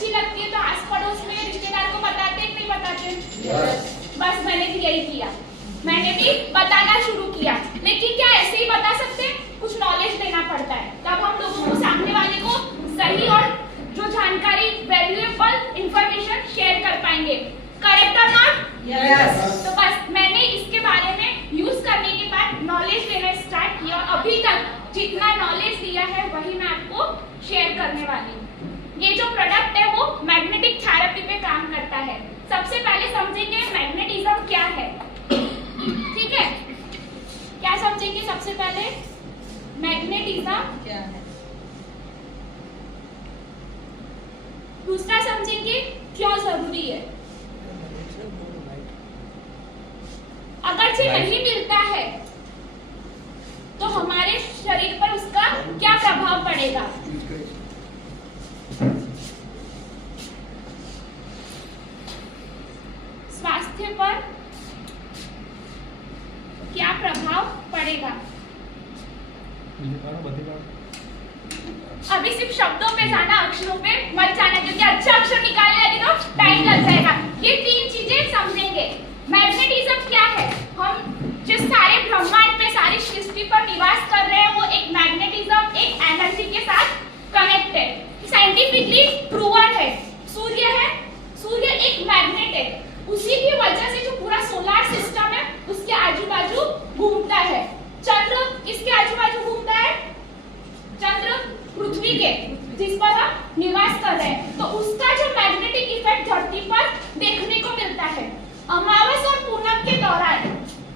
अच्छी लगती है तो आस पड़ोस में रिश्तेदार को बताते कि नहीं बताते? बस मैंने भी यही किया, मैंने भी बताना शुरू किया। लेकिन क्या ऐसे ही बता सकते हैं? कुछ नॉलेज देना पड़ता है, तब हम लोगों को, सामने वाले को सही और जो जानकारी, वैल्यूएबल इंफॉर्मेशन शेयर कर पाएंगे। करेक्ट और नॉट? यस। तो बस मैंने इसके बारे में यूज करने के बाद नॉलेज देना स्टार्ट किया। अभी तक जितना नॉलेज दिया है वही मैं आपको शेयर करने वाली हूँ। ये जो प्रोडक्ट है वो मैग्नेटिक थेरेपी पे काम करता है। सबसे पहले समझेंगे मैग्नेटिज्म क्या है, ठीक है? क्या समझेंगे सबसे पहले? मैग्नेटिज्म क्या है? दूसरा समझेंगे क्यों जरूरी है। अगर से नहीं मिलता है तो हमारे शरीर पर उसका क्या प्रभाव पड़ेगा? स्वास्थ्य पर क्या प्रभाव पड़ेगा? अभी सिर्फ शब्दों पे जाना, अक्षरों पे मत जाना, क्योंकि अच्छा अक्षर निकालने लगे तो टाइम लग जाएगा। ये तीन चीजें समझेंगे। मैग्नेटिज्म क्या है? हम जिस सारे ब्रह्मांड पे, सारी सृष्टि पर निवास कर रहे हैं वो एक मैग्नेटिज्म, एक एनर्जी के साथ कनेक्ट है। साइंटिफिकली प्रूवन है। सूर्य है, सूर्य एक मैग्नेट है, उसी की वजह से जो पूरा सोलर सिस्टम है उसके आजू बाजू घूमता है। चंद्र किसके आजू बाजू घूमता है? चंद्र पृथ्वी के, जिस पर हम निवास कर रहे हैं। तो उसका जो मैग्नेटिक इफेक्ट धरती पर देखने को मिलता है। अमावस और पूनम के दौरान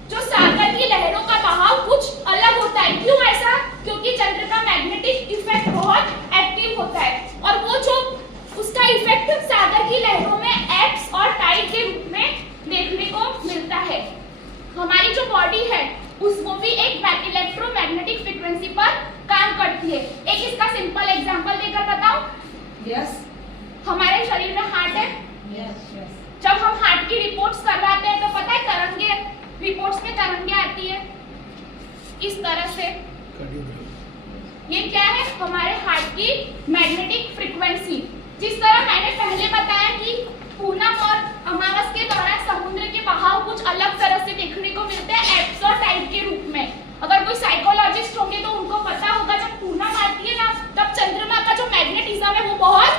जो सागर की लहरों का बहाव कुछ अलग होता है। क्यों ऐसा? क्योंकि चंद्र का मैग्नेटिक इफेक्ट बहुत एक्टिव होता है और वो जो उसका इफेक्ट सागर की लहरों में एप्स और टाइड के रूप में देखने को मिलता है। हमारी जो बॉडी है उसको भी एक इलेक्ट्रोमैग्नेटिक फ्रीक्वेंसी पर काम करती है। एक इसका सिंपल एग्जांपल देकर बताओ। यस। हमारे शरीर में हार्ट है। Yes yes. जब हम हार्ट की रिपोर्ट्स करवाते हैं तो पता है तरंगे, रिपोर्ट्स में तरंगे आती है इस तरह से। ये क्या है? हमारे हार्ट की मैग्नेटिक फ्रीक्वेंसी। जिस तरह मैंने पहले बताया कि पूनम और अमावस के दौरान समुद्र के बहाव कुछ अलग तरह से देखने को मिलते हैं, एप्स और टाइड के रूप में। अगर कोई साइकोलॉजिस्ट होंगे तो उनको पता होगा जब पूनम आती है ना तब चंद्रमा का जो मैग्नेटिज्म है वो बहुत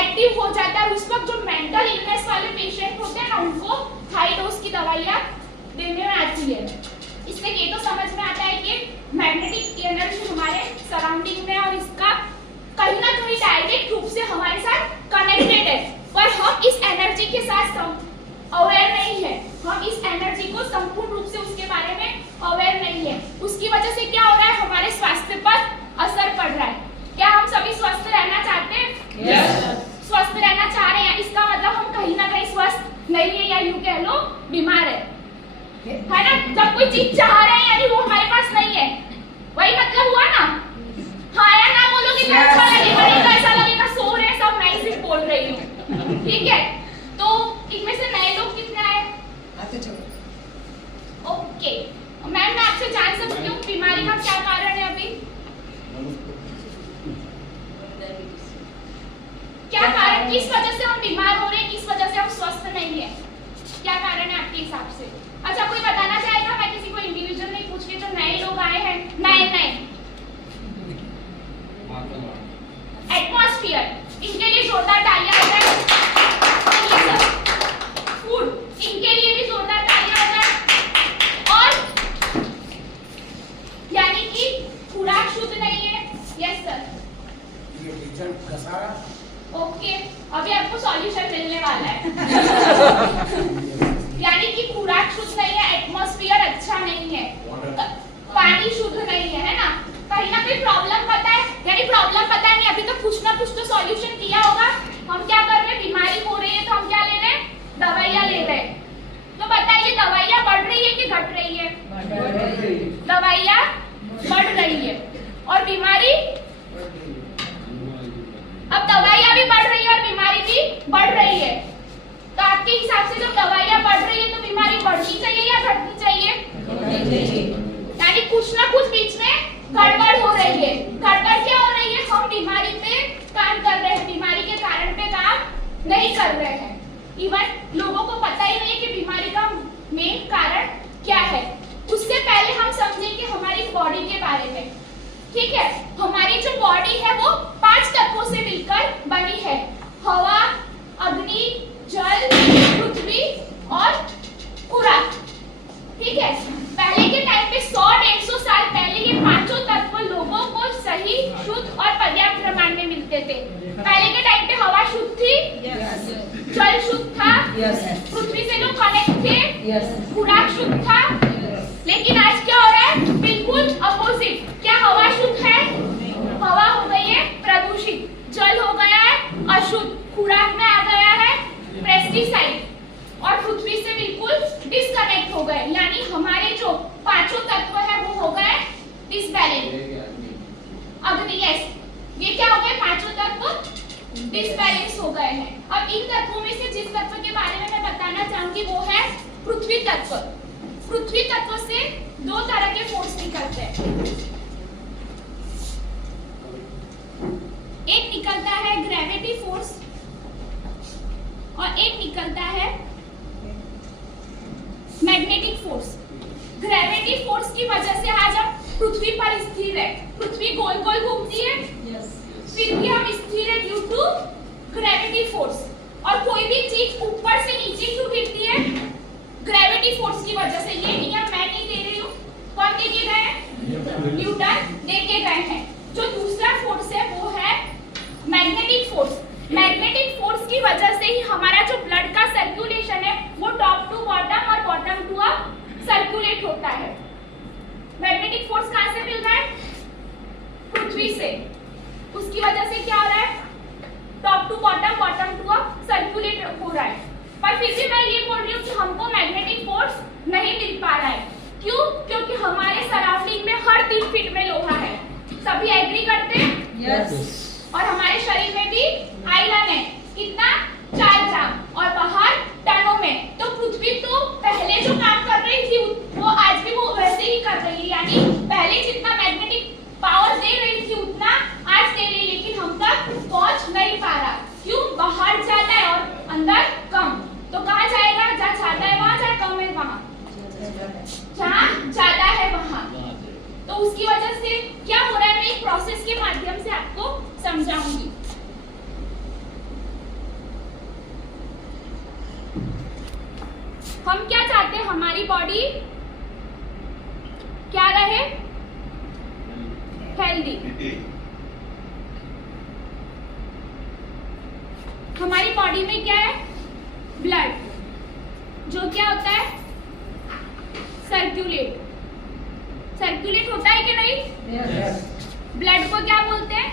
एक्टिव हो जाता है। उस वक्त जो मेंटल इलनेस वाले पेशेंट होते हैं ना उनको हाई डोज की दवाइयां देने में आती है। इससे ये तो समझ में आता है कि मैग्नेटिक एनर्जी हमारे सराउंडिंग में और इसका कहीं ना कहीं डायरेक्ट रूप से हमारे साथ कनेक्टेड है। पर हम इस एनर्जी के साथ अवेयर नहीं है, हम इस एनर्जी को संपूर्ण रूप से उसके बारे में अवेयर नहीं है। उसकी वजह से क्या हो रहा है? हमारे स्वास्थ्य पर असर पड़ रहा है। क्या हम सभी स्वस्थ रहना चाहते हैं? यस। स्वस्थ रहना चाह रहे हैं, इसका मतलब हम कहीं ना कहीं स्वस्थ नहीं है, या यूं कह लो बीमार है ना? जब कोई चीज चाह रहे हैं यानी वो हमारे पास नहीं है, वही मतलब हुआ ना? हाँ या ना बोलोगे तो अच्छा लगेगा, नहीं तो ऐसा लगेगा सो रहे सब, मैं ही सिर्फ बोल रही हूँ, ठीक है? तो इनमें से नए लोग कितने आए? ओके मैम, मैं आपसे जान सकती हूँ बीमारी का क्या कारण है? अभी क्या कारण, किस वजह से हम बीमार हो रहे हैं, किस वजह से हम स्वस्थ नहीं है? क्या कारण है आपके हिसाब से? अच्छा कोई बताना चाहेगा? मैं किसी को इंडिविजुअल नहीं पूछ के, जो नए लोग आए हैं, नए एटमॉस्फेयर, इनके लिए जोरदार तालियां हो जाए। फूड, इनके लिए भी जोरदार तालियां हो जाए। और यानी कि खुराक शुद्ध नहीं है। Yes sir. ओके अभी आपको सॉल्यूशन मिलने वाला है। यानी कि खुराक शुद्ध नहीं है, एटमॉस्फेयर अच्छा नहीं है, पानी शुद्ध नहीं है ना? कहीं ना कहीं प्रॉब्लम पता है, यानी प्रॉब्लम पता है नहीं, अभी तो कुछ ना कुछ तो सॉल्यूशन किया होगा। हम क्या कर रहे हैं? बीमारी हो रही है तो हम क्या ले रहे हैं? दवाइयाँ ले रहे हैं। तो बताइए दवाइयाँ बढ़ रही है कि घट रही है? दवाइयाँ बढ़ रही है और बीमारी, अब दवाइयाँ भी बढ़ रही है और बीमारी भी बढ़ रही है। तो आपके हिसाब से जब दवाइयाँ बढ़ रही है तो बीमारी बढ़नी चाहिए या घटनी चाहिए? यानी कुछ ना कुछ बीच में गड़बड़ हो रही है। गड़बड़ क्या हो रही है? हम बीमारी पे काम कर रहे हैं, बीमारी के कारण पे काम यही कर रहे हैं। इवन लोगों को पता ही नहीं है कि बीमारी का मेन कारण क्या है। उससे पहले हम समझेंगे हमारी बॉडी के बारे में। ठीक है, हमारी जो बॉडी है वो 5 तत्वों से मिलकर बनी है। हवा, अग्नि, जल, पृथ्वी और खुराक। ठीक है, पहले के टाइम पे 100-150 साल पहले ये पांचों तत्व लोगों को सही, शुद्ध और पर्याप्त प्रमाण में मिलते थे। पहले के टाइम पे हवा शुद्ध थी, जल शुद्ध था, पृथ्वी से लोग कनेक्ट थे, खुराक शुद्ध था। लेकिन आज क्या हो रहा है? बिल्कुल अपोजिट। क्या हवा शुद्ध है? हवा हो गई है प्रदूषित, जल हो गया है अशुद्ध, खुराक में आ गया है पेस्टिसाइड और पृथ्वी से बिल्कुल डिस्कनेक्ट हो गए। यानी हमारे जो पांचों तत्व है वो हो गए डिसबैलेंस। अग्नि, यस, ये क्या हो गए? पांचों तत्व डिसबैलेंस हो गए हैं। अब इन तत्वों में से जिस तत्व के बारे में मैं बताना चाहूंगी वो है पृथ्वी तत्व। पृथ्वी तत्व से 2 तरह के फोर्स निकलते हैं। एक निकलता है ग्रेविटी फोर्स और एक निकलता है मैग्नेटिक फोर्स। ग्रेविटी फोर्स की वजह से आज हम पृथ्वी पर स्थिर है। पृथ्वी गोल गोल घूमती है, फिर भी हम स्थिर है ड्यू टू ग्रेविटी फोर्स। और कोई भी चीज ऊपर से नीचे क्यों गिरती है? ग्रेविटी फोर्स की वजह से। ये नियम मैं नहीं दे रही हूँ, कौन दे के गए हैं? न्यूटन दे के गए हैं। जो दूसरा फोर्स है वो है मैग्नेटिक फोर्स। मैग्नेटिक फोर्स की वजह से ही हमारा जो ब्लड का सर्कुलेशन है वो टॉप टू बॉटम और बॉटम टू अप सर्कुलेट होता है। मैग्नेटिक फोर्स कहां से मिल रहा है? पृथ्वी से। उसकी वजह से क्या हो रहा है? Top to bottom, bottom to up circulate हो रहा है। पर फिर भी मैं ये बोल रही हूँ कि हमको मैग्नेटिक फोर्स नहीं मिल पा रहा है। क्यों? क्योंकि हमारे सराउंडिंग में हर 3 फीट में लोहा है। सभी एग्री करते हैं? यस। और हमारे शरीर में भी आयरन है। कितना? 4 ग्राम। और बाहर टनों में। तो पृथ्वी तो पहले जो काम कर रही थी वो आज भी वो वैसे ही कर रही है। यानी पहले जितना मैग्नेटिक पावर दे रही थी उतना आज दे रही, लेकिन हम तक पहुंच नहीं पा रहा। क्यों? बाहर ज्यादा है और अंदर कम। तो कहाँ जाएगा? जहाँ ज्यादा है वहां, जहाँ कम है वहां। जहाँ ज्यादा है वहां। तो उसकी वजह से क्या हो रहा है, मैं एक प्रोसेस के माध्यम से आपको समझाऊंगी। हम क्या चाहते हैं? हमारी बॉडी क्या रहे? हेल्दी। हमारी बॉडी में क्या है? ब्लड, जो क्या होता है? सर्कुलेट होता है कि नहीं? ब्लड को क्या बोलते हैं?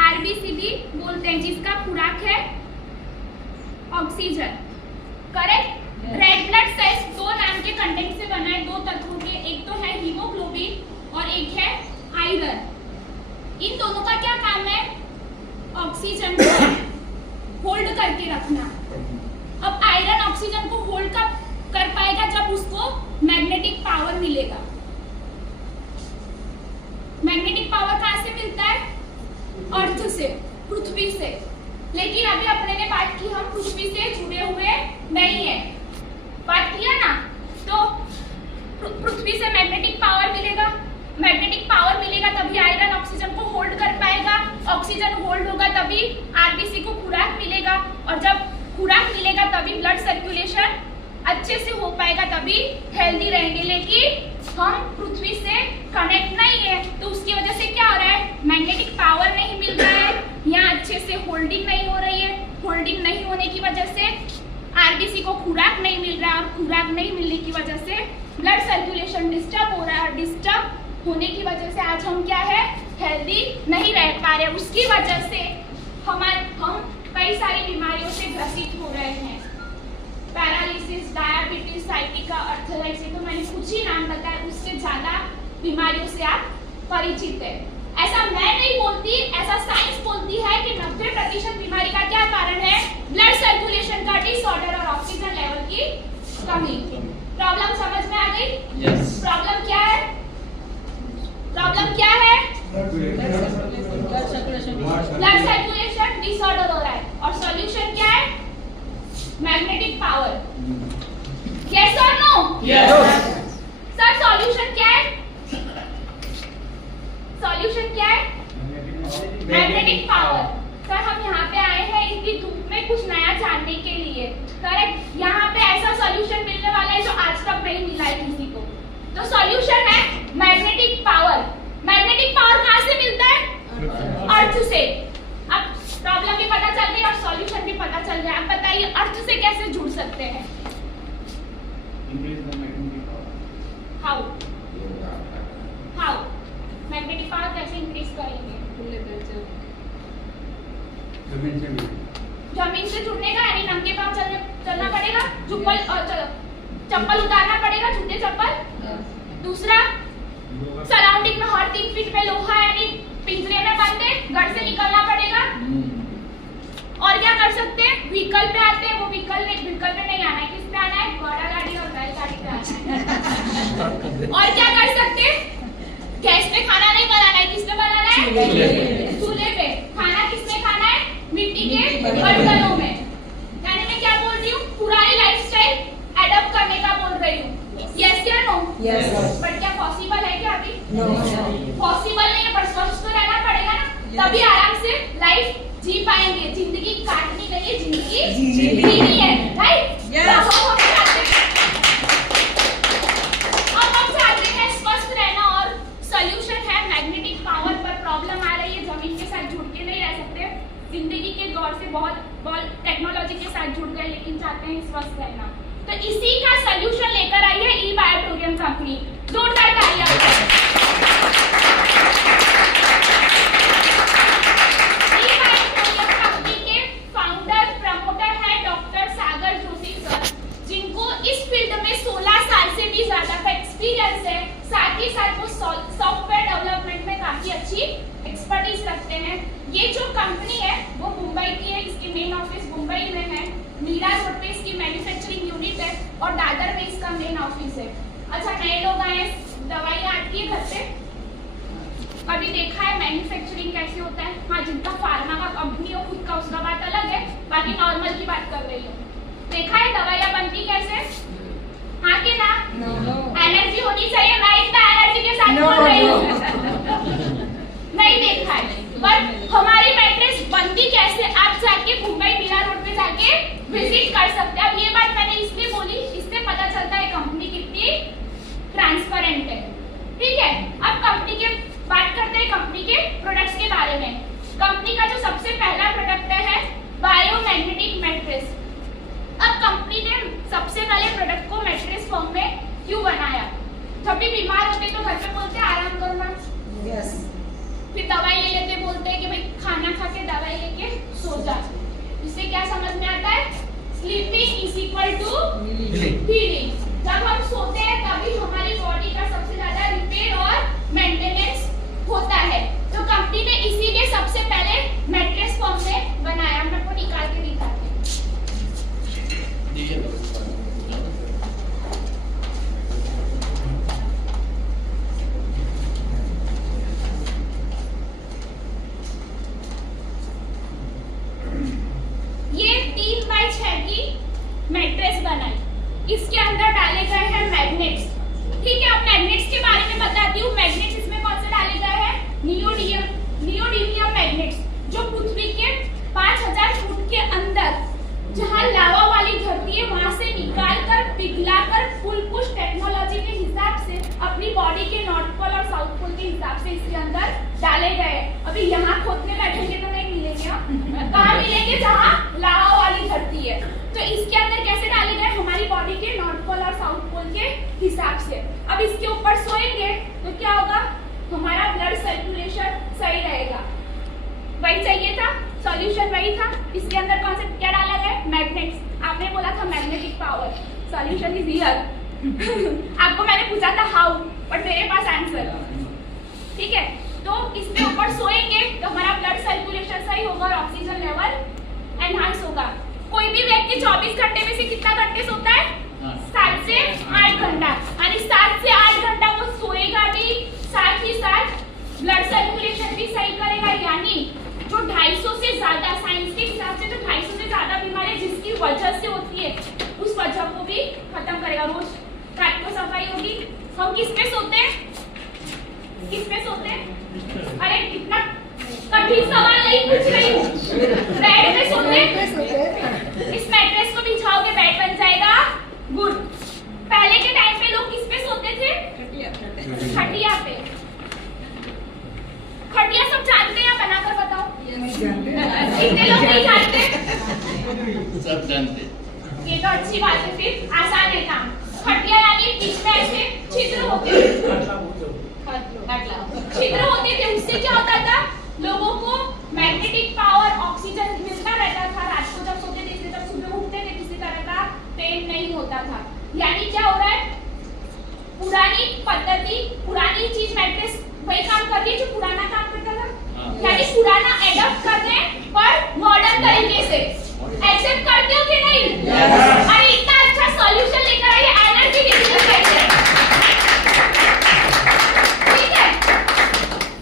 आरबीसीबी बोलते हैं, जिसका खुराक है oxygen. Correct? Red blood cells 2 नाम के कंटेंट से बना है, 2 तत्वों के। एक तो है हीमोग्लोबिन और एक है आयरन। इन दोनों का क्या काम है? ऑक्सीजन को होल्ड करके रखना। अब आयरन ऑक्सीजन को होल्ड कर पाएगा जब उसको मैग्नेटिक पावर मिलेगा। मैग्नेटिक पावर कहां से मिलता है? अर्थ से, पृथ्वी से। लेकिन अभी अपने ने बात की हम पृथ्वी से जुड़े हुए नहीं है। बात किया ना? तो पृथ्वी से मैग्नेटिक पावर मिलेगा। मैग्नेटिक पावर मिलेगा तभी आयरन ऑक्सीजन को होल्ड कर पाएगा। ऑक्सीजन होल्ड होगा तभी आरबीसी को खुराक मिलेगा। और जब खुराक मिलेगा तभी ब्लड सर्कुलेशन अच्छे से हो पाएगा, तभी हेल्दी रहेंगे। लेकिन हम पृथ्वी से कनेक्ट नहीं है, तो उसकी वजह से क्या हो रहा है? मैग्नेटिक पावर नहीं मिल रहा है, यहाँ अच्छे से होल्डिंग नहीं हो रही है। होल्डिंग नहीं होने की वजह से आरबीसी को खुराक नहीं मिल रहा, और खुराक नहीं मिलने की वजह से ब्लड सर्कुलेशन डिस्टर्ब हो रहा है। डिस्टर्ब होने की वजह से आज हम क्या है? हेल्दी नहीं रह पा रहे। उसकी वजह से हम कई सारी बीमारियों से ग्रसित हो रहे हैं। पैरालिसिस, डायबिटीज, साइटिका, आर्थराइटिस, तो मैंने कुछ ही नाम बताया, उससे ज्यादा बीमारियों से आप परिचित है। ऐसा मैं नहीं बोलती, ऐसा साइंस बोलती है कि 90% बीमारी का क्या कारण है? ब्लड सर्कुलेशन का डिसऑर्डर और ऑक्सीजन लेवल की कमी। प्रॉब्लम समझ में आ गई? यस। प्रॉब्लम क्या है? प्रॉब्लम क्या है? ब्लड सर्कुलेशन डिसऑर्डर हो रहा है। और सॉल्यूशन क्या है? Magnetic power. यस और नो? Yes. सर सॉल्यूशन क्या है? सॉल्यूशन क्या है? Magnetic power. सर हम यहाँ पे आए हैं इतनी धूप में कुछ नया जानने के लिए, करेक्ट? यहाँ पे ऐसा सॉल्यूशन मिलने वाला है जो आज तक नहीं मिला है किसी को। तो सॉल्यूशन है मैग्नेटिक पावर। मैग्नेटिक पावर कहाँ से मिलता है? अर्थ से। अब प्रॉब्लम भी पता चल गई और सॉल्यूशन भी पता चल गया। अब बताइए अर्थ से कैसे जुड़ सकते हैं? हाउ? हाउ मैग्नेटिक पावर कैसे इंक्रीज करेंगे? जमीन से जुड़ने का यानी नंगे पांव चलना पड़ेगा, चप्पल उतारना पड़ेगा, जूते चप्पल। दूसरा, सराउंडिंग में हर 3 फीट पे लोहा यानी पिंजरे में बंद है, घर से निकलना पड़ेगा। और क्या कर सकते हैं? व्हीकल पे आते हैं, वो व्हीकल पे नहीं आना है, किस पे आना है? घोड़ा गाड़ी और बैलगाड़ी पे आना है। और क्या कर सकते हैं? गैस पे खाना नहीं बनाना है, किस पे बनाना है? चूल्हे पे। खाना किस में खाना है? मिट्टी के बर्तनों में। यानी मैं क्या बोल रही हूँ? पुरानी लाइफस्टाइल एडॉप्ट करने का बोल रही हूँ। यस या नो? Yes. बट क्या पॉसिबल है क्या अभी? No. पॉसिबल नहीं है, पर स्वस्थ तो रहना पड़ेगा ना, तभी आराम से लाइफ जी पाएंगे। जिंदगी काटनी नहीं है, जिंदगी जीनी है, राइट? Yes. अब हम चाहते हैं स्वस्थ रहना और सॉल्यूशन है मैग्नेटिक पावर। पर प्रॉब्लम आ रही है, जमीन के साथ जुड़ के नहीं रह सकते। जिंदगी के दौर से बहुत टेक्नोलॉजी के साथ जुड़ गए, लेकिन चाहते हैं स्वस्थ रहना। तो इसी का सॉल्यूशन लेकर आई है ई-बायोटोरियम कंपनी। जोरदार तालियां बजाएं। ई-बायोटोरियम कंपनी के फाउंडर प्रमोटर है डॉक्टर सागर जोशी सर, जिनको इस फील्ड में 16 साल से भी ज्यादा का एक्सपीरियंस है। साथ ही साथ वो सॉफ्टवेयर डेवलपमेंट में काफी अच्छी एक्सपर्टीज रखते हैं। ये जो कंपनी है वो मुंबई की है, इसकी मेन ऑफिस मुंबई में है। मीरा रोड पे इसकी मैन्युफैक्चरिंग यूनिट है और दादर में इसका मेन ऑफिस है। अच्छा, नए लोग आए, दवाइयाँ आती है घर पे, कभी देखा है मैन्युफैक्चरिंग कैसे होता है? हाँ, जिनका फार्मा का कंपनी हो खुद का, उसका बात अलग है, बाकी नॉर्मल की बात कर रही हूँ। देखा है दवाइयाँ बनती कैसे? हाँ कि ना? एनर्जी होनी चाहिए, मैं इतना एनर्जी के साथ बोल रही हूँ। नहीं देखा है, पर हमारी मैट्रेस बनती कैसे आप जाके मुंबई मीरा रोड पे जाके विजिट कर सकते हैं। अब ये बात मैंने इसलिए बोली, इससे पता चलता है कंपनी कितनी ट्रांसपेरेंट है। ठीक है, अब कंपनी के बात करते हैं कंपनी के प्रोडक्ट्स के बारे में। कंपनी का जो सबसे पहला प्रोडक्ट है बायोमैग्नेटिक मैट्रेस। अब कंपनी ने सबसे पहले प्रोडक्ट को मैट्रेस फॉर्म में क्यों बनाया? जब भी बीमार होते तो घर पे बोलते आराम करना, Yes. फिर दवाई ले लेते, बोलते हैं कि भाई खाना खा के दवाई लेके सो जा। इससे क्या समझ में आता है? Sleeping is equal to healing. जब हम सोते हैं तभी हमारी बॉडी का सबसे ज्यादा रिपेयर और मेंटेनेंस होता है। तो कंपनी ने इसीलिए सबसे पहले मैट्रेस फॉर्म में बनाया। मैं आपको निकाल के दिखाती हूँ। ये 3x6 की मैट्रेस बनाई। इसके अंदर डाले गए हैं मैग्नेट्स। ठीक है, अब मैग्नेट्स के बारे में बताती हूँ। मैग्नेट्स इसमें कौन से डाले गए हैं? नियोडीमियम मैग्नेट्स, जो पृथ्वी के 5000 फुट के अंदर जहाँ लावा वाली धरती है वहां से निकाल कर पिघलाकर फुल पुश टेक्नोलॉजी के हिसाब से अपनी बॉडी के नॉर्थ पोल और साउथ पोल के हिसाब से इसके अंदर डाले गए। अभी यहाँ खोदने बैठेंगे तो नहीं मिलेंगे, कहाँ मिलेंगे? जहाँ लावा वाली धरती है। तो इसके अंदर कैसे डाले गए? हमारी बॉडी के नॉर्थ पोल और साउथ पोल के हिसाब से। अब इसके ऊपर सोएंगे तो क्या होगा? हमारा ब्लड सर्कुलेशन सही रहेगा। वही चाहिए था, सॉल्यूशन वही था। इसके अंदर कौन से क्या डाला गया? मैग्नेट्स। आपने बोला था magnetic power, solution is here. आपको मैंने पूछा था हाउ, बट मेरे पास आंसर। ठीक है, तो इसके ऊपर सोएंगे तो हमारा ब्लड सर्कुलेशन सही होगा और ऑक्सीजन लेवल एनहांस होगा। कोई भी व्यक्ति 24 घंटे में से कितना घंटे सोता है? 7 से 8 घंटा। यानी 7 से 8 घंटा वो सोएगा भी, साथ ही साथ ब्लड सर्कुलेशन भी सही करेगा। यानी जो 250 से ज्यादा, साइंस के हिसाब से जो 250 से ज्यादा बीमारी जिसकी वजह से होती भी खत्म करेगा। रोज रात को सफाई होगी। हम किस पे सोते हैं? किस पे सोते हैं? अरे कितना कठिन सवाल नहीं पूछ रही हूँ। बेड पे सोते हैं। इस मैट्रेस को बिछाओगे बेड बन जाएगा। गुड। पहले के टाइम पे लोग किस पे सोते थे? खटिया पे। खटिया सब जानते हैं? बनाकर बताओ। कितने लोग नहीं जानते? सब जानते। ये तो अच्छी बात है, फिर आसान है काम। खटिया यानी बीच में ऐसे छिद्र होते थे। छिद्र होते थे, उससे क्या होता था? लोगों को मैग्नेटिक पावर, ऑक्सीजन मिलता रहता था। रात को जब सोते थे इसलिए जब सुबह उठते थे किसी तरह का पेन नहीं होता था। यानी क्या हो रहा है? पुरानी पद्धति, पुरानी चीज मैट्रेस वही काम कर रही है जो पुराना काम करता था। यानी पुराना एडॉप्ट कर रहे हैं पर मॉडर्न तरीके से। एक्सेप्ट करते हो कि नहीं? अरे इतना अच्छा सॉल्यूशन लेकर आइए, एनर्जी डिजिटल कैसे? ठीक है,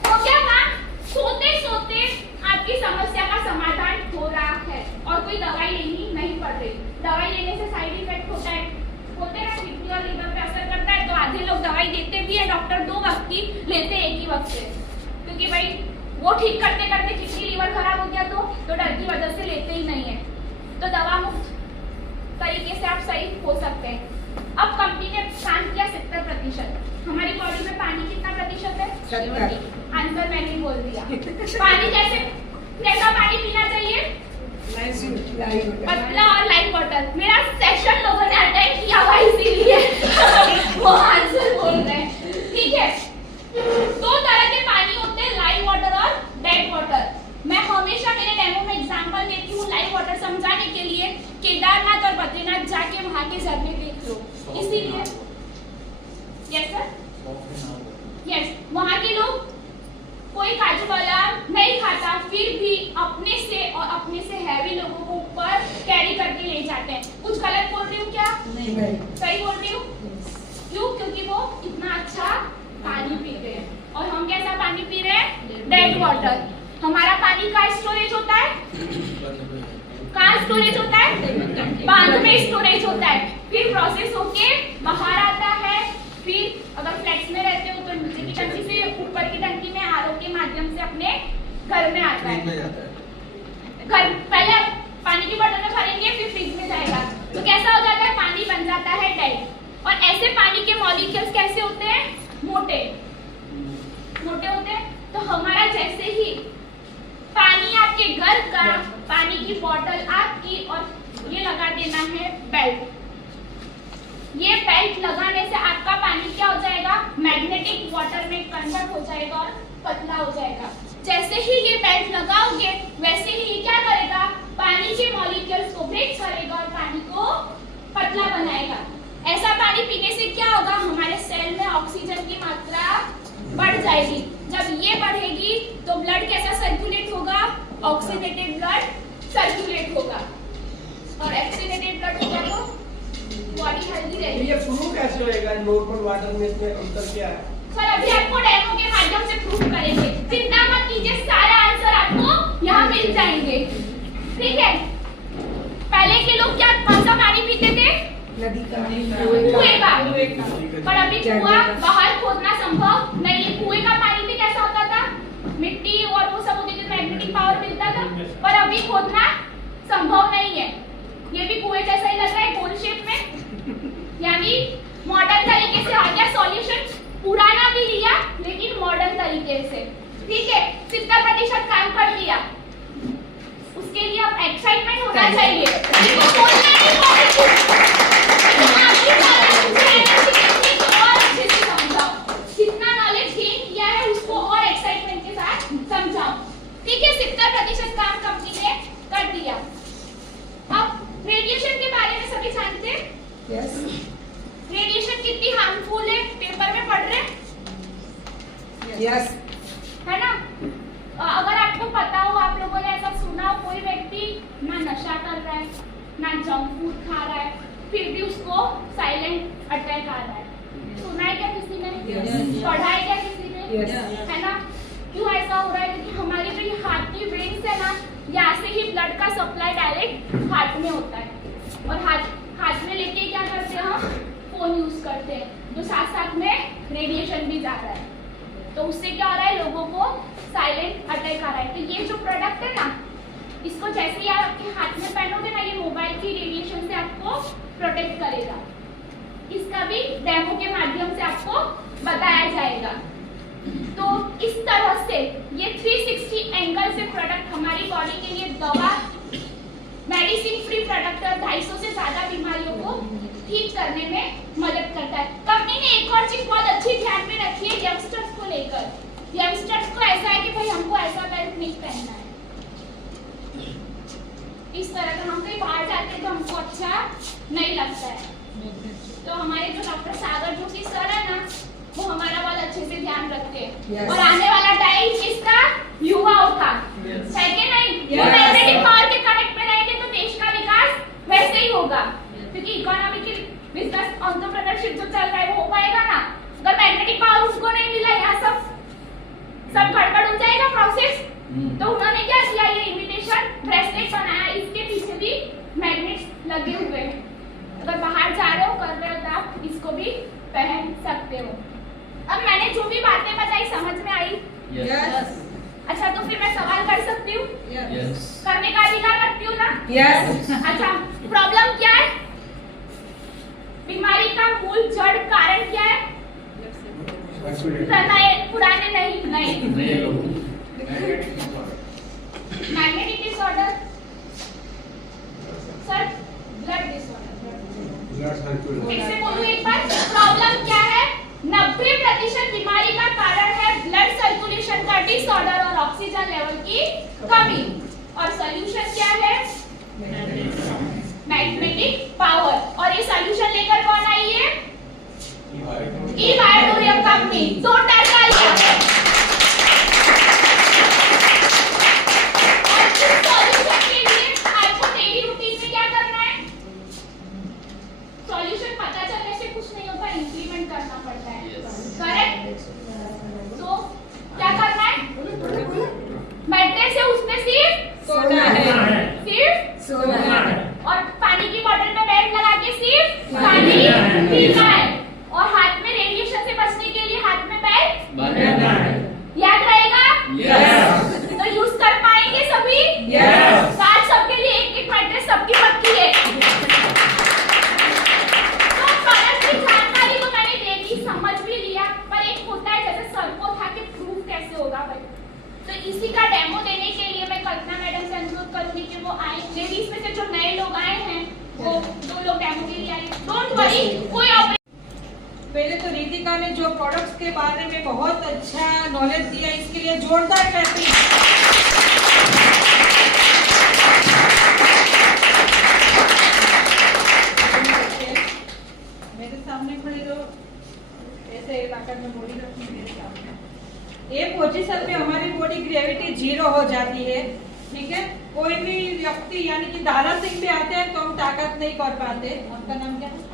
तो क्या काम? सोते सोते आपकी समस्या का समाधान हो रहा है और कोई दवाई लेनी नहीं पड़ रही। दवाई लेने से साइड इफेक्ट होता है, होते हैं, किडनी और लिवर पे असर करता है। तो आधे लोग दवाई देते भी है, डॉक्टर 2 वक्त की लेते हैं एक ही वक्त से, क्योंकि भाई वो ठीक करते करते किडनी लिवर खराब हो गया तो डर की वजह से लेते ही नहीं है। तो दवा मुक्त तरीके से आप सही हो सकते हैं। अब कंपनी ने काम किया 70%। हमारी बॉडी में पानी कितना प्रतिशत है? 70। आंसर मैंने ही बोल दिया। पानी कैसा पानी पीना चाहिए? पतला और लाइट वाटर। मेरा सेशन लोगों ने अटेंड किया हुआ इसीलिए वो आंसर बोल रहे हैं। ठीक है, 2 तरह के पानी होते हैं, लाइव वाटर और डेड वाटर। मैं हमेशा मेरे डेमो में एग्जांपल देती हूँ लाइव वाटर समझाने के लिए। केदारनाथ और बद्रीनाथ जाके वहां के झरने देख लो, इसीलिए। यस सर, यस, वहां के लोग कोई काजू बादाम नहीं खाता, फिर भी अपने से हैवी लोगों को ऊपर कैरी करके ले जाते हैं। कुछ गलत बोल रही हूँ क्या? नहीं। सही बोल रही हूँ? क्यों? क्योंकि वो इतना अच्छा पानी पीते हैं। और हम कैसा पानी पी रहे हैं? Dead water. हमारा पानी का स्टोरेज होता है, कहाँ स्टोरेज होता है? बांध में स्टोरेज होता है, फिर प्रोसेस होके बाहर आता है। फिर अगर फ्लैट्स में रहते हो तो नीचे की टंकी से ऊपर की टंकी में आरओ के माध्यम से अपने घर में आता है। घर पहले पानी की बोतल में भरेंगे, फिर फ्रिज में जाएगा, तो कैसा हो जाता है? पानी बन जाता है डेड। और ऐसे पानी के मॉलिक्यूल्स कैसे होते हैं? मोटे मोटे होते हैं। तो हमारा जैसे ही पानी आपके घर का, पानी की बोतल आपकी, और ये लगा देना है बेल्ट। ये बेल्ट लगाने से आपका पानी क्या हो जाएगा? मैग्नेटिक वाटर में कन्वर्ट हो जाएगा और पतला हो जाएगा। जैसे ही ये बेल्ट लगाओगे वैसे ही ये क्या करेगा? पानी के मॉलिक्यूल्स को ब्रेक करेगा और पानी को पतला बनाएगा। ऐसा पानी पीने से क्या होगा? हमारे सेल में ऑक्सीजन की मात्रा बढ़ जाएगी। जब ये बढ़ेगी तो ब्लड कैसा सर्कुलेट होगा? ऑक्सीडेटेड ब्लड सर्कुलेट होगा, और ऑक्सीडेटेड ब्लड होगा तो बॉडी हेल्दी रहेगी। ये प्रूव कैसे होएगा नॉर्मल वाटर में, इसमें अंतर क्या है? सर अभी आपको डेमो के माध्यम से प्रूव करेंगे, चिंता मत कीजिए, सारे आंसर आपको यहाँ मिल जाएंगे। ठीक है, पहले के लोग क्या कौन सा पानी पीते थे? नदी का, कुएं का। पर अभी कुआं बाहर खोदना संभव नहीं है। कुएं का पानी भी कैसा होता था? मिट्टी और वो सब होती थी, मैग्नेटिक पावर मिलता था, पर अभी खोदना संभव नहीं है। ये भी कुएं जैसा ही लग रहा है, गोल शेप में। यानी मॉडर्न तरीके से आ गया सॉल्यूशन। पुराना भी लिया लेकिन मॉडर्न तरीके से। ठीक है, 70% काम कर लिया। उसके लिए अब एक्साइटमेंट होना चाहिए। इसको बोलना नहीं पड़ेगा। और अच्छे से समझाओ, जितना नॉलेज गेन किया है उसको और एक्साइटमेंट के साथ समझाओ। ठीक है, 70% काम कंपनी ने कर दिया। अब रेडिएशन के बारे में सभी जानते हैं? यस। रेडिएशन कितनी हार्मफुल है, पेपर में पढ़ रहे हैं? यस। है ना? अगर आपको पता हो, आप लोगों ने ऐसा सुना हो, कोई व्यक्ति ना नशा कर रहा है ना जंक फूड खा रहा है, फिर भी उसको साइलेंट अटैक आ रहा है। सुना है क्या किसी ने? पढ़ा है क्या किसी ने? है ना? क्यों ऐसा हो रहा है? क्योंकि हमारी जो ये हार्ट की वेन्स है ना, यहाँ से ही ब्लड का सप्लाई डायरेक्ट हार्ट में होता है, और हार्ट हाथ में लेके क्या करते हैं हम फोन यूज करते हैं, तो साथ साथ में रेडिएशन भी जा रहा है, तो उससे क्या हो रहा है लोगों को साइलेंट अटैक आ रहा है। तो ये जो प्रोडक्ट है ना, इसको जैसे ही आप आपके हाथ में पहनोगे ना, ये मोबाइल की रेडिएशन से आपको प्रोटेक्ट करेगा। इसका भी डेमो के माध्यम से आपको बताया जाएगा। तो इस तरह से ये 360 एंगल से प्रोडक्ट हमारी बॉडी के लिए दवा, मेडिसिन फ्री प्रोडक्ट है, 250 से ज्यादा बीमारियों को ठीक करने में मदद करता है। कंपनी ने एक और चीज बहुत अच्छी ध्यान में रखी है यंगस्टर्स को लेकर। यंगस्टर्स को ऐसा है कि भाई हमको ऐसा बेल्ट नहीं पहनना है, इस तरह का हम कहीं बाहर जाते हैं तो हमको अच्छा नहीं लगता है। तो हमारे जो डॉक्टर सागर जोशी सर है ना, वो हमारा बहुत अच्छे से ध्यान रखते हैं। Yes. और आने वाला टाइम इसका युवाओं का Yes. है कि नहीं? Yes. वो मैग्नेटिक पावर के कनेक्ट में रहेंगे तो देश का विकास वैसे ही होगा, क्योंकि इकोनॉमिकल बिजनेस एंटरप्रेन्योरशिप जो चल रहा है वो हो पाएगा ना। अगर मैग्नेटिक पावर उनको नहीं मिला, यहाँ सब गड़बड़ हो जाएगा प्रोसेस। तो उन्होंने क्या किया, ये इमिटेशन ब्रेसलेट बनाया, इसके पीछे भी मैग्नेट्स लगे हुए हैं। अगर बाहर जा रहे हो, कर रहे हो, तो आप इसको भी पहन सकते हो। अब मैंने जो भी बातें बताई समझ में आई? यस अच्छा, तो फिर मैं सवाल कर सकती हूँ? यस करने का अधिकार रखती हूँ ना? यस अच्छा, प्रॉब्लम क्या है? बीमारी का मूल जड़ कारण क्या है? पुराने नहीं magnetic disorder, sir blood disorder. फिर से बोलूं एक बार, प्रॉब्लम क्या है? 90% बीमारी का कारण है ब्लड सर्कुलेशन का डिसऑर्डर और ऑक्सीजन लेवल की कमी। और सॉल्यूशन क्या है? Magnetic power. और ये सॉल्यूशन लेकर कौन आई है? ई-बायोटोरियम कंपनी। जोरदार तालियां। और इस सॉल्यूशन के लिए आपको डेली रूटीन में क्या करना है? सॉल्यूशन पता चलने से कुछ नहीं होता, इंप्लीमेंट करना पड़ता है। करेक्ट? तो क्या करना है? मैट्रेस है, उसमें सिर्फ सोना है, सिर्फ सोना है, और पानी की बोतल में बेल्ट लगा के सिर्फ पानी पीना है। और हाथ में रेडिएशन से बचने के लिए हाथ में बेल्ट याद रहेगा? यस तो यूज कर पाएंगे सभी? यस आज सबके लिए एक एक मैट्रेस सबकी पक्की है। तो प्रोडक्ट की जानकारी तो मैंने दे दी, समझ भी लिया, पर एक होता है जैसे सर को था कि प्रूफ कैसे होगा भाई। तो इसी का डेमो देने के लिए मैं कल्पना मैडम से अनुरोध करूंगी कि वो आए। लेडीज में से जो नए लोग आए हैं वो 2 लोग डेमो के लिए आए। डोंट वरी, कोई पहले तो रितिका ने जो प्रोडक्ट्स के बारे में बहुत अच्छा नॉलेज दिया, इसके लिए जोरदार क्लैपिंग। मेरे सामने खड़े रहो, ऐसे ताकत में बॉडी रखनी मेरे सामने। एक पोजीशन में हमारी बॉडी ग्रेविटी 0 हो जाती है, ठीक है। कोई भी व्यक्ति यानी कि दारा सिंह पे आते हैं तो हम ताकत नहीं कर पाते। आपका नाम क्या है?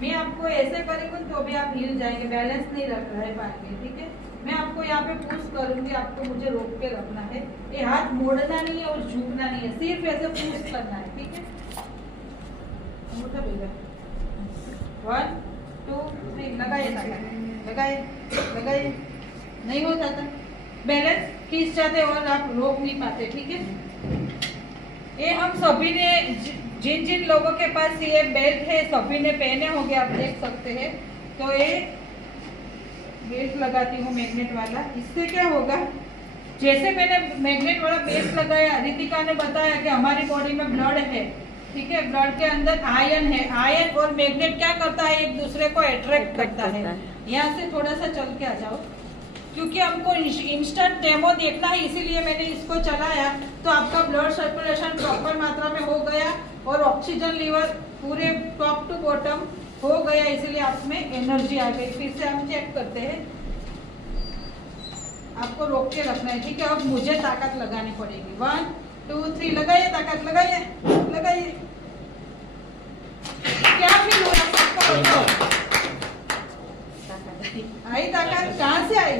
मैं आपको ऐसे करेंगे तो भी आप हिल जाएंगे, बैलेंस नहीं रह पाएंगे, ठीक है। मैं आपको यहाँ पे पुश करूंगी, आपको मुझे रोक के रखना है। ये हाथ मोड़ना नहीं है और झुकना नहीं है, सिर्फ ऐसे पुश करना है, ठीक है। 1 2 3 लगाइए, लगाइए। नहीं हो जाता, बैलेंस खींच जाते और आप रोक नहीं पाते, ठीक है। ये हम सभी ने जिन जिन लोगों के पास ये बेल्ट है सभी ने पहने होंगे, आप देख सकते हैं। तो ये बेल्ट लगाती हूँ मैग्नेट वाला। इससे क्या होगा, जैसे मैंने मैग्नेट वाला बेल्ट लगाया, रितिका ने बताया कि हमारी बॉडी में ब्लड है, ठीक है। ब्लड के अंदर आयन है, आयन और मैग्नेट क्या करता है, एक दूसरे को अट्रैक्ट करता है। यहाँ से थोड़ा सा चल के आ जाओ, क्योंकि हमको इंस्टेंट डेमो देखना है, इसीलिए मैंने इसको चलाया। तो आपका ब्लड सर्कुलेशन प्रॉपर मात्रा में हो गया और ऑक्सीजन लेवल पूरे टॉप टू बॉटम हो गया, इसलिए आप में एनर्जी आ गई। फिर से हम चेक करते हैं, आपको रोक के रखना है, ठीक है। अब मुझे ताकत लगानी पड़ेगी। 1 2 3 लगाइए, ताकत लगाइए। क्या फील हो रहा है सबको? आई ताकत कहाँ से आई?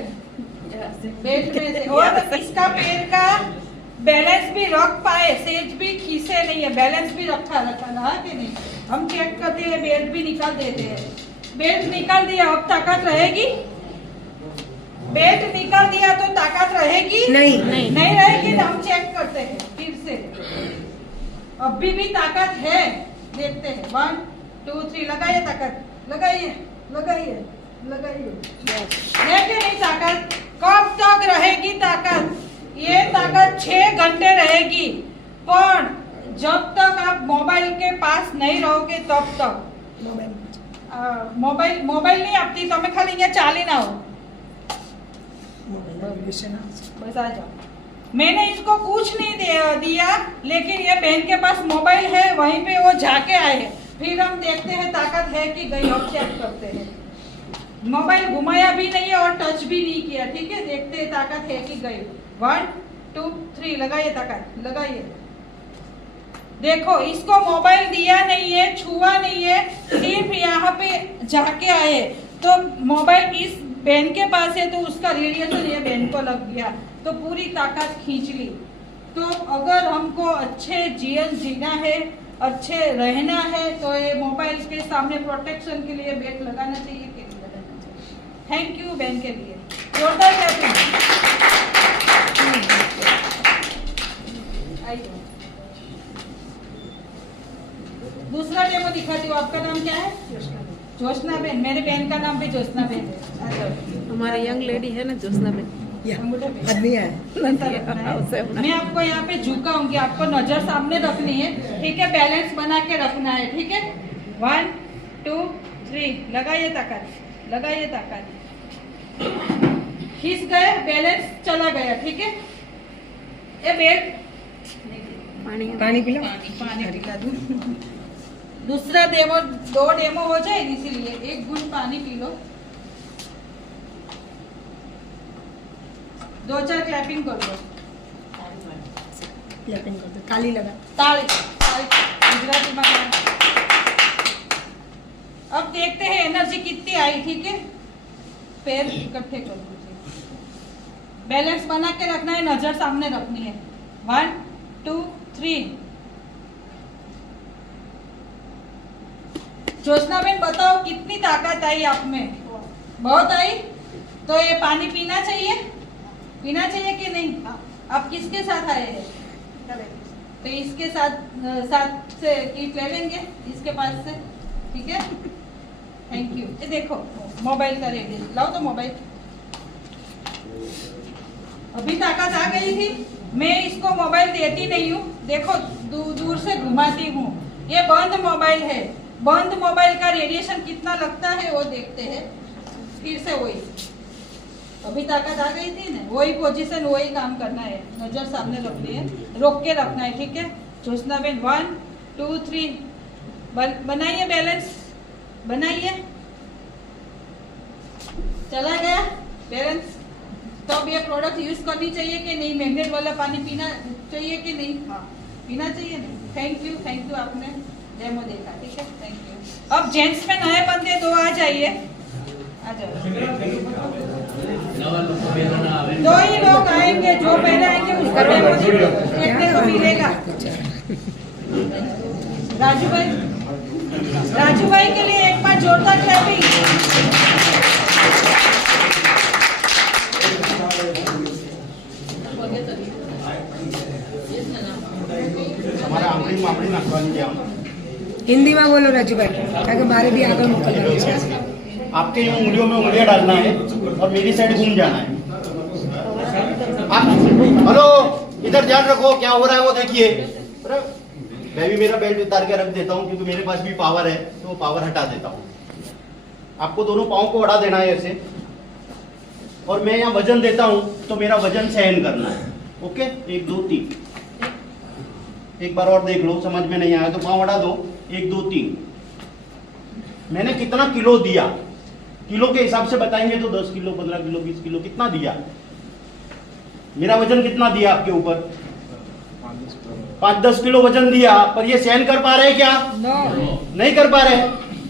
बेल्ट में से। और इसका पैर का बैलेंस भी रख पाए, सेज भी खींचे नहीं है, बैलेंस भी रखा रहा कि नहीं। हम चेक करते हैं, बेल्ट भी निकाल देते हैं। बेल्ट निकाल दिया, अब ताकत रहेगी? बेल्ट निकाल दिया तो ताकत रहेगी? नहीं रहेगी। तो हम चेक करते हैं फिर से, अभी भी ताकत है, देखते हैं। 1 2 3 लगाइए ताकत, लगाइए है कि नहीं ताकत? कब तक रहेगी ताकत? ये ताकत 6 घंटे रहेगी, पर जब तक आप मोबाइल के पास नहीं रहोगे तब तक। मोबाइल नहीं आपती, તમે ખાલી અહીંયા ચાલીને આવો, बस आ जाओ। मैंने इसको कुछ नहीं दिया, लेकिन ये बहन के पास मोबाइल है, वहीं पे वो जाके आए हैं। फिर हम देखते हैं ताकत है कि गई, अब चेक करते हैं। मोबाइल घुमाया भी नहीं है और टच भी नहीं किया, ठीक है। देखते हैं ताकत है कि गई। 1 2 3 लगाइए ताकत, लगाइए। देखो, इसको मोबाइल दिया नहीं है, छुआ नहीं है, सिर्फ यहाँ पे जाके आए तो मोबाइल इस बहन के पास है, तो उसका रेडिएशन ये बहन को लग गया, तो पूरी ताकत खींच ली। तो अगर हमको अच्छे जीवन जीना है, अच्छे रहना है, तो ये मोबाइल के सामने प्रोटेक्शन के लिए बेल्ट लगाना चाहिए कि नहीं लगाना चाहिए? थैंक यू बहन के लिए, जोरदार क्लैपिंग। आइए, दूसरा डेमो दिखाती हूँ। आपका नाम क्या है? जोशना बेन। मेरे बहन का नाम भी जोशना बेन है। हमारे यंग लेडी है ना जोशना बेन, आदमी है। मैं आपको यहाँ पे झुकाऊंगी, आपको नजर सामने रखनी है, ठीक है। बैलेंस बना के रखना है, ठीक है। 1 2 3 लगाइए ताकत, लगाइए ताकत। खींच गए, बैलेंस चला गया, ठीक है। ये बेल्ट पानी पिला, पानी पिला दूं। दूसरा डेमो, 2 डेमो हो जाए, इसीलिए 1 घूंट पानी पी लो। 2-4 क्लैपिंग कर लो, क्लैपिंग कर दो, ताली लगा, ताली गुजराती में। अब देखते हैं एनर्जी कितनी आई, ठीक है। पैर इकट्ठे कर दीजिए, बैलेंस बना के रखना है, नजर सामने रखनी है। 1 2 3। जोशना बेन बताओ कितनी ताकत आई आप में? बहुत आई। तो ये पानी पीना चाहिए, पीना चाहिए कि नहीं? आप किसके साथ आए हैं? तो इसके साथ से किट ले लेंगे, इसके पास से, ठीक है। Thank you. ये देखो मोबाइल का रेडी, लाओ तो मोबाइल। अभी ताकत आ गई थी। मैं इसको मोबाइल देती नहीं हूँ, देखो दूर से घुमाती हूँ। ये बंद मोबाइल है, बंद मोबाइल का रेडिएशन कितना लगता है वो देखते हैं। फिर से वही, अभी ताकत आ गई थी ना, वही पोजीशन, वही काम करना है, नजर सामने रखनी है, रोक के रखना है, ठीक है। जोशना बेन 1 2 3 बनाइए, बैलेंस बनाइए। चला गया बैलेंस। तो अब ये प्रोडक्ट यूज करनी चाहिए कि नहीं? मैग्नेट वाला पानी पीना चाहिए कि नहीं? हाँ, पीना चाहिए नहीं। थैंक यू आपने डेमो देखा, ठीक है। Thank you. अब जेंट्स में नए बंदे 2 आ जाइए, आ जाओ। 2 ही लोग आएंगे, जो पहले आएंगे उसका डेमो देखने को मिलेगा। राजू भाई के लिए एक बार जोरदार क्लैपिंग। हिंदी में बोलो राजू भाई, ताकि बारे भी आगे मोकल है। आपके यूं उंगलियों में उंगलियां डालना है और मेरी साइड घूम जाना है। आप हेलो, इधर ध्यान रखो, क्या हो रहा है वो देखिए। मैं भी मेरा बेल्ट उतार के रख देता हूँ, क्योंकि मेरे पास भी पावर है, तो वो पावर हटा देता हूँ। आपको दोनों पाँव को बढ़ा देना है ऐसे, और मैं यहाँ वजन देता हूँ, तो मेरा वजन सहन करना है। ओके, 1 2 3। एक बार और देख लो, समझ में नहीं आया तो पाँव बढ़ा दो। 1 2 3। मैंने कितना किलो दिया, किलो के हिसाब से बताएंगे तो 10 किलो 15 किलो 20 किलो कितना दिया। मेरा वजन कितना दिया आपके ऊपर? 5-10 किलो वजन दिया, पर ये सहन कर पा रहे क्या? नहीं कर पा रहे।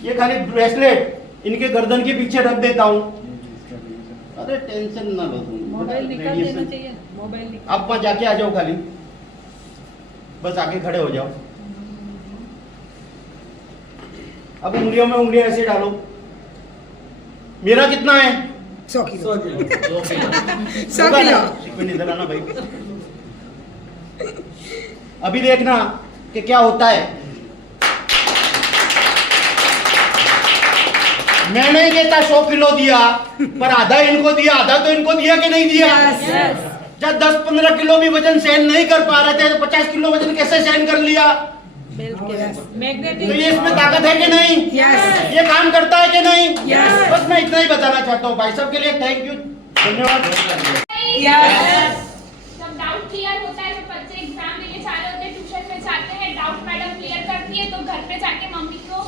ये खाली ब्रेसलेट इनके गर्दन के पीछे रख देता हूँ। अरे टेंशन ना लो तुम, मोबाइल निकाल देना चाहिए, मोबाइल निकाल। आप वहां जाके आ जाओ, खाली बस आके खड़े हो जाओ। अब उंगलियों में उंगलियां ऐसे डालो। मेरा कितना है? 100 किलो। 100 होगा ना? किलो। एक मिनट इधर आना भाई। अभी देखना कि क्या होता है। मैं नहीं कहता 100 किलो दिया, पर आधा इनको दिया, आधा तो इनको दिया कि नहीं दिया? जब 10-15 किलो भी वजन सहन नहीं कर पा रहे थे तो 50 किलो वजन कैसे सहन कर लिया? मैग्नेटिक। तो ये इसमें ताकत है कि नहीं? ये काम करता है कि नहीं? बस मैं इतना ही बताना चाहता हूँ। भाई साहब के लिए थैंक यू, धन्यवाद। जब डाउट क्लियर होता है तो बच्चे एग्जाम देने जा रहे होते हैं, ट्यूशन में जाते हैं, डाउट मैडम क्लियर करती है तो घर पे जाके मम्मी को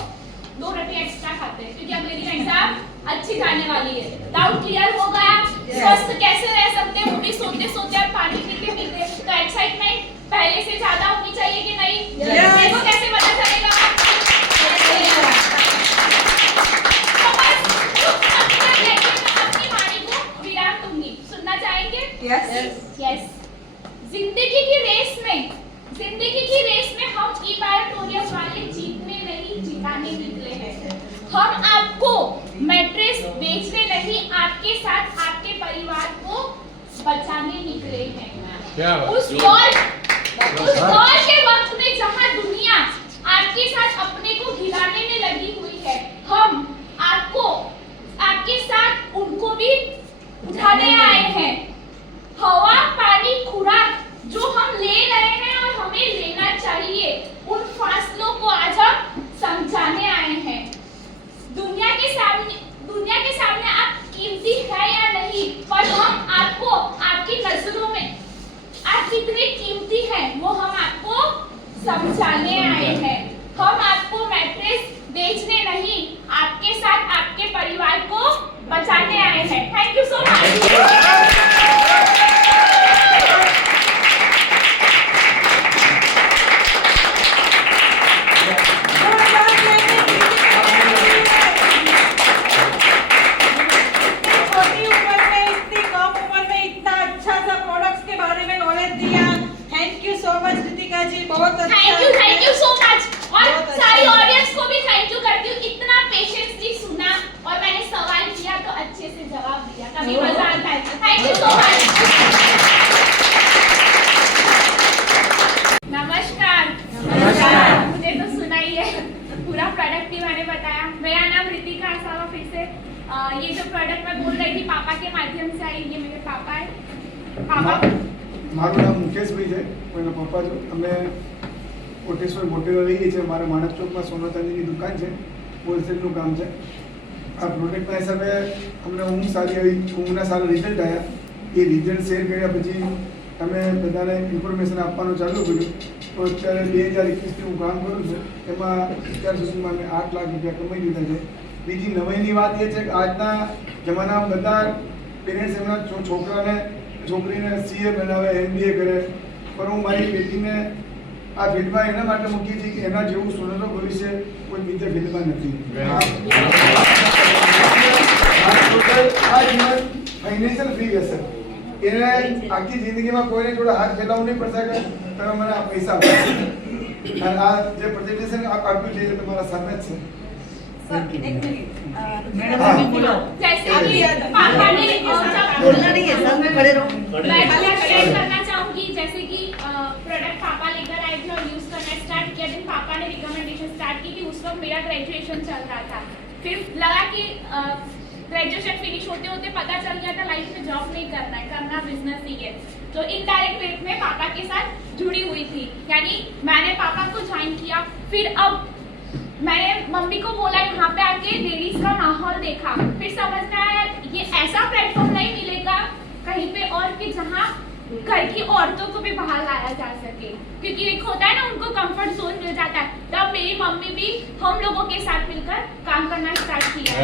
2 रोटी एक्स्ट्रा खाते हैं क्योंकि अगले दिन एग्जाम अच्छी जाने वाली है। डाउट क्लियर हो गया, स्वस्थ कैसे रह सकते हैं वो भी सोते सोते और पानी पीते पीते। तो एक्साइटमेंट पहले से ज्यादा होनी चाहिए कि नहीं? मेरे को कैसे पता चलेगा? तो बस अपनी वाणी को विराम दूंगी। सुनना चाहेंगे? यस। जिंदगी की रेस में हम ई-बायोटोरियम वाले जीतने नहीं जिताने निकले हैं। हम आपको मैट्रेस बेचने नहीं, आपके साथ आपके परिवार को बचाने निकले हैं। उस दौर के वक्त में जहां दुनिया आपके साथ अपने को गिराने में लगी हुई है, हम आपको आपके साथ उनको भी उठाने आए हैं। हवा, पानी, खुराक जो हम ले रहे हैं और हमें लेना चाहिए, उन फासलों को आज हम समझाने आए हैं। दुनिया के सामने आप कीमती है या नहीं, पर हम आपको आपकी नजरों में आप कितने कीमती हैं वो हम आपको समझाने आए हैं। हम आपको मैट्रेस बेचने नहीं, आपके साथ आपके परिवार को बचाने आए हैं। Thank you so much. Thank you so much. और सारी ऑडियंस को भी थैंक यू करती हूँ, इतना पेशेंसली सुना और मैंने सवाल किया तो अच्छे से जवाब दिया, कभी मजा आता है। Thank you so much. नमस्कार। मुझे तो सुना ही है, पूरा प्रोडक्ट ही मैंने बताया। मेरा नाम रितिका असावा। फिर से ये जो प्रोडक्ट मैं बोल रही थी पापा के माध्यम से आई, ये मेरे पापा है। पापा મારું નામ મુકેશભાઈ છે, કોઈના પપ્પા છો। અમે કોટેશ્વર મોટેરા રહીએ છીએ। મારા માણસ ચોકમાં સોના ચાંદીની દુકાન છે, હોલસેલનું કામ છે। આ પ્રોડક્ટના હિસાબે અમને ઊંઘ સારી આવી, ઊંઘના સારા રિઝલ્ટ આવ્યા। એ રિઝલ્ટ શેર કર્યા પછી અમે બધાને ઇન્ફોર્મેશન આપવાનું ચાલુ કર્યું। તો અત્યારે 2021થી હું કામ કરું છું, એમાં અત્યાર સુધીમાં અમે 8 લાખ રૂપિયા કમાઈ લીધા છે। બીજી નવાઈની વાત એ છે કે આજના જમાનામાં બધા પેરેન્ટ્સ એમના છોકરાને છોકરીને સીએ બનાવે, MBA કરે, પણ હું મારી બેટીને આ ફિલ્ડમાં એના માટે મૂકી છે કે એના જેવું સોનાનું ભવિષ્ય કોઈ બીજા ફિલ્ડમાં નથી। આ જીવન ફાઇનાન્શિયલ ફ્રી હશે, એને આખી જિંદગીમાં કોઈને જોડે હાથ ફેલાવવું નહીં પડશે કે તમે મને આ પૈસા આપો। અને આ જે પ્રેઝન્ટેશન આપ્યું છે એ તમારા સામે જ છે। जैसे कि पापा ने बोलना नहीं है, साथ में खड़े रहो। मैं शेयर करना चाहूंगी, जैसे कि प्रोडक्ट पापा लेकर आए थे और यूज करना स्टार्ट किया। दिन पापा ने रिकमेंडेशन स्टार्ट की थी, उस वक्त मेरा ग्रेजुएशन चल रहा था। फिर लगा कि ग्रेजुएशन फिनिश होते होते पता चल गया था लाइफ में जॉब नहीं करना है, करना बिजनेस ही है। तो इनडायरेक्ट वे में पापा के साथ जुड़ी हुई थी, यानी मैंने पापा को ज्वाइन किया। फिर अब मैंने मम्मी को बोला, यहाँ पे आके लेडीज का माहौल देखा, फिर समझ में आया ये ऐसा प्लेटफॉर्म नहीं मिलेगा कहीं पे और कि जहाँ घर की औरतों को भी बाहर लाया जा सके, क्योंकि एक होता है ना उनको कंफर्ट जोन मिल जाता है। तब मेरी मम्मी भी हम लोगों के साथ मिलकर काम करना स्टार्ट किया।